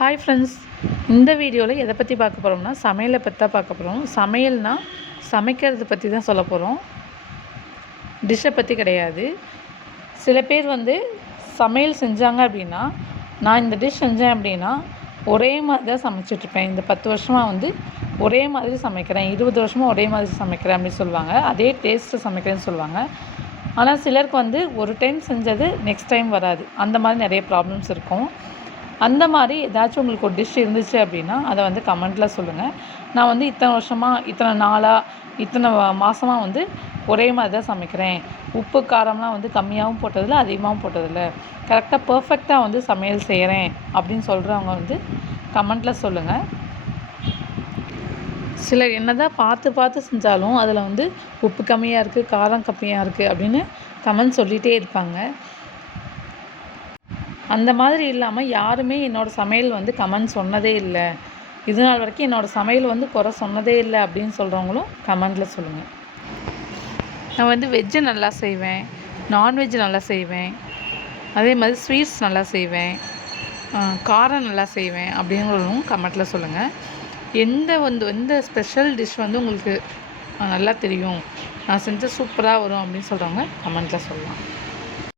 Hi friends, இந்த வீடியோவில் எதை பற்றி பார்க்க போகிறோம்னா சமையலை பற்றி தான் பார்க்க போகிறோம். சமையல்னால் சமைக்கிறது பற்றி தான் சொல்ல போகிறோம், டிஷ்ஷை பற்றி கிடையாது. சில பேர் சமையல் செஞ்சாங்க அப்படின்னா, நான் இந்த டிஷ் செஞ்சேன் அப்படின்னா ஒரே மாதிரி தான் சமைச்சிட்ருப்பேன், இந்த 10 வருஷமாக ஒரே மாதிரி சமைக்கிறேன், 20 வருஷமாக ஒரே மாதிரி சமைக்கிறேன் அப்படின்னு சொல்லுவாங்க. அதே டேஸ்ட்டு சமைக்கிறேன்னு சொல்லுவாங்க. ஆனால் சிலருக்கு ஒரு டைம் செஞ்சது நெக்ஸ்ட் டைம் வராது. அந்த மாதிரி நிறைய ப்ராப்ளம்ஸ் இருக்கும். அந்த மாதிரி ஏதாச்சும் உங்களுக்கு ஒரு டிஷ் இருந்துச்சு அப்படின்னா அதை கமெண்ட்டில் சொல்லுங்கள். நான் இத்தனை வருஷமாக, இத்தனை நாளாக, இத்தனை மாதமாக ஒரே மாதிரி தான் சமைக்கிறேன், உப்பு காரம்லாம் கம்மியாகவும் போட்டதில்லை, அதிகமாகவும் போட்டதில்லை, கரெக்டாக பர்ஃபெக்டாக சமையல் செய்கிறேன் அப்படின்னு சொல்கிறவங்க கமெண்ட்டில் சொல்லுங்கள். சிலர் என்ன தான் பார்த்து செஞ்சாலும் அதில் உப்பு கம்மியாக இருக்குது, காரம் கம்மியாக இருக்குது அப்படின்னு கமெண்ட் சொல்லிகிட்டே இருப்பாங்க. அந்த மாதிரி இல்லாமல் யாருமே என்னோடய சமையல் கமெண்ட் சொன்னதே இல்லை, இது நாள் வரைக்கும் என்னோடய சமையல் குறை சொன்னதே இல்லை அப்படின்னு சொல்கிறவங்களும் கமெண்டில் சொல்லுங்கள். நான் வெஜ்ஜு நல்லா செய்வேன், நான்வெஜ் நல்லா செய்வேன், அதே மாதிரி ஸ்வீட்ஸ் நல்லா செய்வேன், காரம் நல்லா செய்வேன் அப்படிங்கிறதும் கமெண்ட்டில் சொல்லுங்கள். எந்த ஸ்பெஷல் டிஷ் உங்களுக்கு நல்லா தெரியும், நான் செஞ்ச சூப்பராக வரும் அப்படின்னு சொல்கிறவங்க கமெண்ட்டில் சொல்லலாம்.